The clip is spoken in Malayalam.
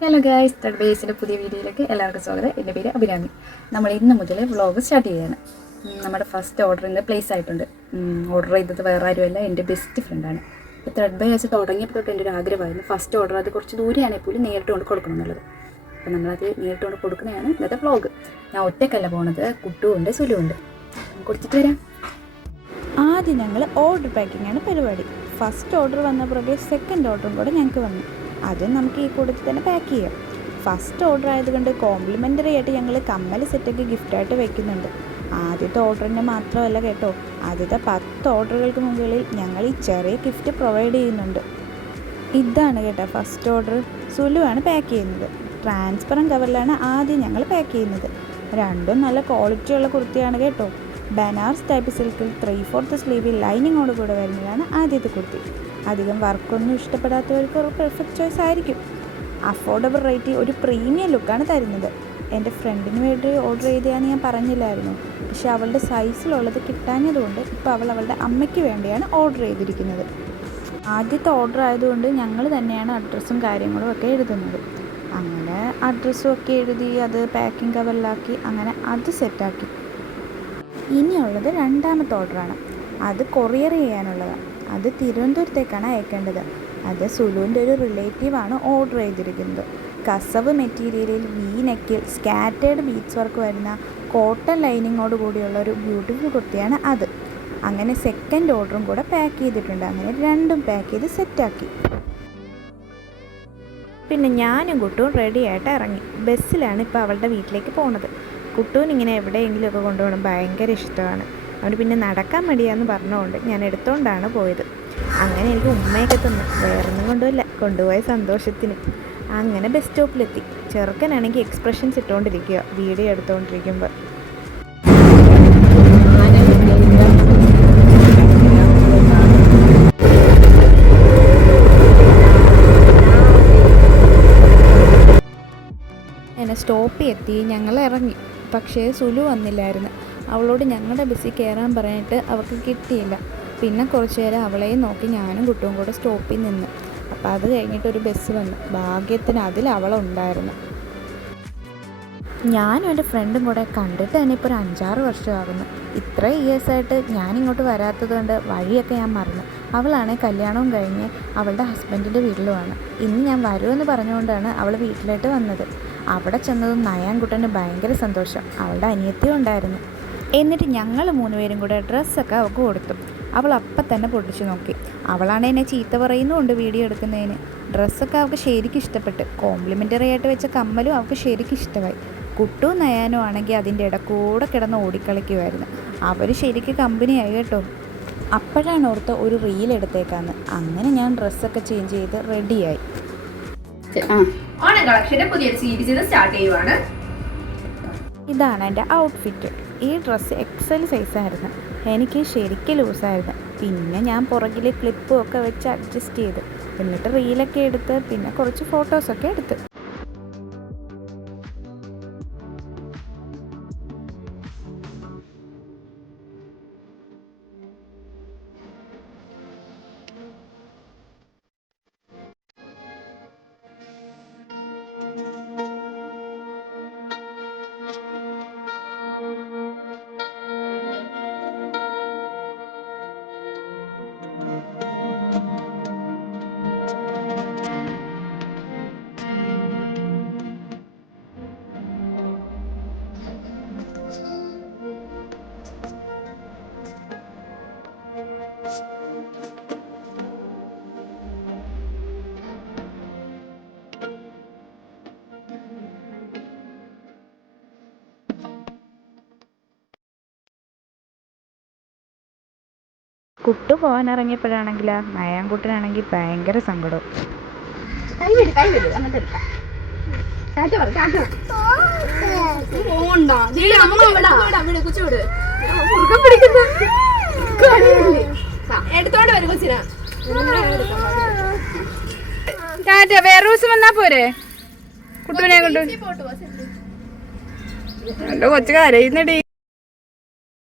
ഹലോ ഗായ്സ്, തേർഡ് ബേസിൻ്റെ പുതിയ വീഡിയോയിലേക്ക് എല്ലാവർക്കും സ്വാഗതം. എൻ്റെ പേര് അഭിരാമി. നമ്മൾ ഇന്ന് മുതൽ വ്ളോഗ് സ്റ്റാർട്ട് ചെയ്യുകയാണ്. നമ്മുടെ ഫസ്റ്റ് ഓർഡർ ഇന്ന് പ്ലേസ് ആയിട്ടുണ്ട്. ഓർഡർ ചെയ്തത് വേറെ ആരുമല്ല, എൻ്റെ ബെസ്റ്റ് ഫ്രണ്ടാണ്. ഇപ്പോൾ ത്രെഡ് ബൈ ആഴ്ച തുടങ്ങിയപ്പോൾ തൊട്ട് എൻ്റെ ഒരു ആഗ്രഹമായിരുന്നു ഫസ്റ്റ് ഓർഡർ അത് കുറച്ച് ദൂരെയാണെങ്കിൽ പോലും നേരിട്ട് കൊണ്ട് കൊടുക്കണം എന്നുള്ളത്. അപ്പോൾ നമ്മളത് നേരിട്ട് കൊണ്ട് കൊടുക്കുന്നതാണ് ഇന്നത്തെ വ്ളോഗ്. ഞാൻ ഒറ്റക്കല്ല പോണത്, കുട്ടുമുണ്ട്, സുലുമുണ്ട്. കൊടുത്തിട്ട് വരാം. ആദ്യം ഞങ്ങൾ ഓർഡർ പാക്കിങ്ങാണ് പരിപാടി. ഫസ്റ്റ് ഓർഡർ വന്ന പുറകെ സെക്കൻഡ് ഓർഡറും കൂടെ ഞങ്ങൾക്ക് വന്നു. അത് നമുക്ക് ഈ കൂട്ടത്തിൽ തന്നെ പാക്ക് ചെയ്യാം. ഫസ്റ്റ് ഓർഡർ ആയതുകൊണ്ട് കോംപ്ലിമെൻ്ററി ആയിട്ട് ഞങ്ങൾ കമ്മൽ സെറ്റൊക്കെ ഗിഫ്റ്റായിട്ട് വയ്ക്കുന്നുണ്ട്. ആദ്യത്തെ ഓർഡറിന് മാത്രമല്ല കേട്ടോ, ആദ്യത്തെ 10 ഓർഡറുകൾക്ക് മുകളിൽ ഞങ്ങൾ ഈ ചെറിയ ഗിഫ്റ്റ് പ്രൊവൈഡ് ചെയ്യുന്നുണ്ട്. ഇതാണ് കേട്ടോ ഫസ്റ്റ് ഓർഡർ. സുലുവാണ് പാക്ക് ചെയ്യുന്നത്. ട്രാൻസ്പെറൻറ്റ് കവറിലാണ് ആദ്യം ഞങ്ങൾ പാക്ക് ചെയ്യുന്നത്. രണ്ടും നല്ല ക്വാളിറ്റിയുള്ള കുർത്തിയാണ് കേട്ടോ. ബനാറസ് ടൈപ്പ് സിൽക്കിൽ 3/4 സ്ലീവിൽ ലൈനിങ്ങോട് കൂടെ വരുന്നതാണ് ആദ്യത്തെ കുർത്തി. അധികം വർക്കൊന്നും ഇഷ്ടപ്പെടാത്തവർക്ക് ഒരു പെർഫെക്റ്റ് ചോയ്സ് ആയിരിക്കും. അഫോർഡബിൾ റേറ്റ് ഒരു പ്രീമിയം ലുക്കാണ് തരുന്നത്. എൻ്റെ ഫ്രണ്ടിന് വേണ്ടി ഓർഡർ ചെയ്തതാണെന്ന് ഞാൻ പറഞ്ഞില്ലായിരുന്നു. പക്ഷേ അവളുടെ സൈസിലുള്ളത് കിട്ടാഞ്ഞതുകൊണ്ട് ഇപ്പോൾ അവളുടെ അമ്മയ്ക്ക് വേണ്ടിയാണ് ഓർഡർ ചെയ്തിരിക്കുന്നത്. ആദ്യത്തെ ഓർഡർ ആയതുകൊണ്ട് ഞങ്ങൾ തന്നെയാണ് അഡ്രസ്സും കാര്യങ്ങളും ഒക്കെ എഴുതുന്നത്. അങ്ങനെ അഡ്രസ്സും ഒക്കെ എഴുതി അത് പാക്കിംഗ് കവറിലാക്കി അങ്ങനെ അത് സെറ്റാക്കി. ഇനിയുള്ളത് രണ്ടാമത്തെ ഓർഡറാണ്. അത് കൊറിയർ ചെയ്യാനുള്ളതാണ്. അത് തിരുവനന്തപുരത്തേക്കാണ് അയക്കേണ്ടത്. അത് സുലുവിൻ്റെ ഒരു റിലേറ്റീവാണ് ഓർഡർ ചെയ്തിരിക്കുന്നത്. കസവ് മെറ്റീരിയലിൽ V-നെക്കിൽ സ്കാറ്റേഡ് ബീഡ്സ് വർക്ക് വരുന്ന കോട്ടൺ ലൈനിങ്ങോട് കൂടിയുള്ള ഒരു ബ്യൂട്ടിഫുൾ കുർത്തിയാണ് അത്. അങ്ങനെ സെക്കൻഡ് ഓർഡറും കൂടെ പാക്ക് ചെയ്തിട്ടുണ്ട്. അങ്ങനെ രണ്ടും പാക്ക് ചെയ്ത് സെറ്റാക്കി. പിന്നെ ഞാനും കുട്ടുവും റെഡി ആയിട്ട് ഇറങ്ങി. ബസ്സിലാണ് ഇപ്പോൾ അവളുടെ വീട്ടിലേക്ക് പോകുന്നത്. കുട്ടുവിന് ഇങ്ങനെ എവിടെയെങ്കിലുമൊക്കെ കൊണ്ടുപോകണം ഭയങ്കര ഇഷ്ടമാണ്. അവന് പിന്നെ നടക്കാൻ മടിയാന്ന് പറഞ്ഞുകൊണ്ട് ഞാൻ എടുത്തുകൊണ്ടാണ് പോയത്. അങ്ങനെ എനിക്ക് ഉമ്മയൊക്കെ തന്നു. വേറൊന്നും കൊണ്ടുമില്ല, കൊണ്ടുപോയ സന്തോഷത്തിന്. അങ്ങനെ ബസ് സ്റ്റോപ്പിലെത്തി. ചെറുക്കനാണെങ്കിൽ എക്സ്പ്രഷൻസ് ഇട്ടുകൊണ്ടിരിക്കുക വീഡിയോ എടുത്തുകൊണ്ടിരിക്കുമ്പോൾ. എന്നെ സ്റ്റോപ്പിൽ എത്തി. ഞങ്ങൾ ഇറങ്ങി. പക്ഷേ സുലു വന്നില്ലായിരുന്നു. അവളോട് ഞങ്ങളുടെ ബസ്സിൽ കയറാൻ പറഞ്ഞിട്ട് അവൾക്ക് കിട്ടിയില്ല. പിന്നെ കുറച്ച് നേരം അവളെയും നോക്കി ഞാനും കുട്ടും കൂടെ സ്റ്റോപ്പിൽ നിന്ന്. അപ്പോൾ അത് കഴിഞ്ഞിട്ടൊരു ബസ് വന്നു. ഭാഗ്യത്തിന് അതിൽ അവളുണ്ടായിരുന്നു. ഞാനും എൻ്റെ ഫ്രണ്ടും കൂടെ കണ്ടിട്ട് തന്നെ ഇപ്പോൾ ഒരു 5-6 വർഷമാകുന്നു. ഇത്ര ഇയേഴ്സായിട്ട് ഞാനിങ്ങോട്ട് വരാത്തത് കൊണ്ട് വഴിയൊക്കെ ഞാൻ മറന്നു. അവളാണെങ്കിൽ കല്യാണവും കഴിഞ്ഞ് അവളുടെ ഹസ്ബൻഡിൻ്റെ വീട്ടിലുമാണ്. ഇന്ന് ഞാൻ വരുമെന്ന് പറഞ്ഞുകൊണ്ടാണ് അവൾ വീട്ടിലോട്ട് വന്നത്. അവിടെ ചെന്നതും നയാൻകുട്ടന് ഭയങ്കര സന്തോഷം. അവളുടെ അനിയത്തിയും ഉണ്ടായിരുന്നു. എന്നിട്ട് ഞങ്ങൾ 3 പേരും കൂടെ ഡ്രസ്സൊക്കെ അവൾക്ക് കൊടുത്തു. അവൾ അപ്പം തന്നെ പൊട്ടിച്ചു നോക്കി. അവളാണ് എന്നെ ചീത്ത പറയുന്നുമുണ്ട് വീഡിയോ എടുക്കുന്നതിന്. ഡ്രസ്സൊക്കെ അവൾക്ക് ശരിക്കും ഇഷ്ടപ്പെട്ട്. കോംപ്ലിമെൻ്ററി ആയിട്ട് വെച്ച കമ്മലും അവൾക്ക് ശരിക്കും ഇഷ്ടമായി. കുട്ടും നയാനും ആണെങ്കിൽ അതിൻ്റെ ഇടക്കൂടെ കിടന്ന് ഓടിക്കളിക്കുമായിരുന്നു. അവർ ശരിക്കും കമ്പനിയായി കേട്ടോ. അപ്പോഴാണ് ഓർത്ത് ഒരു റീൽ എടുത്തേക്കാന്ന്. അങ്ങനെ ഞാൻ ഡ്രസ്സൊക്കെ ചേഞ്ച് ചെയ്ത് റെഡിയായി. ഓണം കളക്ഷന്റെ പുതിയൊരു സീരീസ് സ്റ്റാർട്ട് ചെയ്യുവാണ്. ഇതാണ് എൻ്റെ ഔട്ട്ഫിറ്റ്. ഈ ഡ്രസ്സ് XL സൈസായിരുന്നു. എനിക്ക് ശരിക്കും ലൂസായിരുന്നു. പിന്നെ ഞാൻ പുറകിൽ ക്ലിപ്പും ഒക്കെ വെച്ച് അഡ്ജസ്റ്റ് ചെയ്ത് എന്നിട്ട് റീലൊക്കെ എടുത്ത് പിന്നെ കുറച്ച് ഫോട്ടോസൊക്കെ എടുത്ത്. കുട്ടു പോകാൻ ഇറങ്ങിയപ്പോഴാണെങ്കിൽ നയാൻകുട്ടനാണെങ്കിൽ ഭയങ്കര സങ്കടം. വേറെ ദിവസം വന്നാ പോരെ കുട്ടുവിനെ കൊണ്ട്. എന്റെ കൊച്ചു കരയുന്നടി.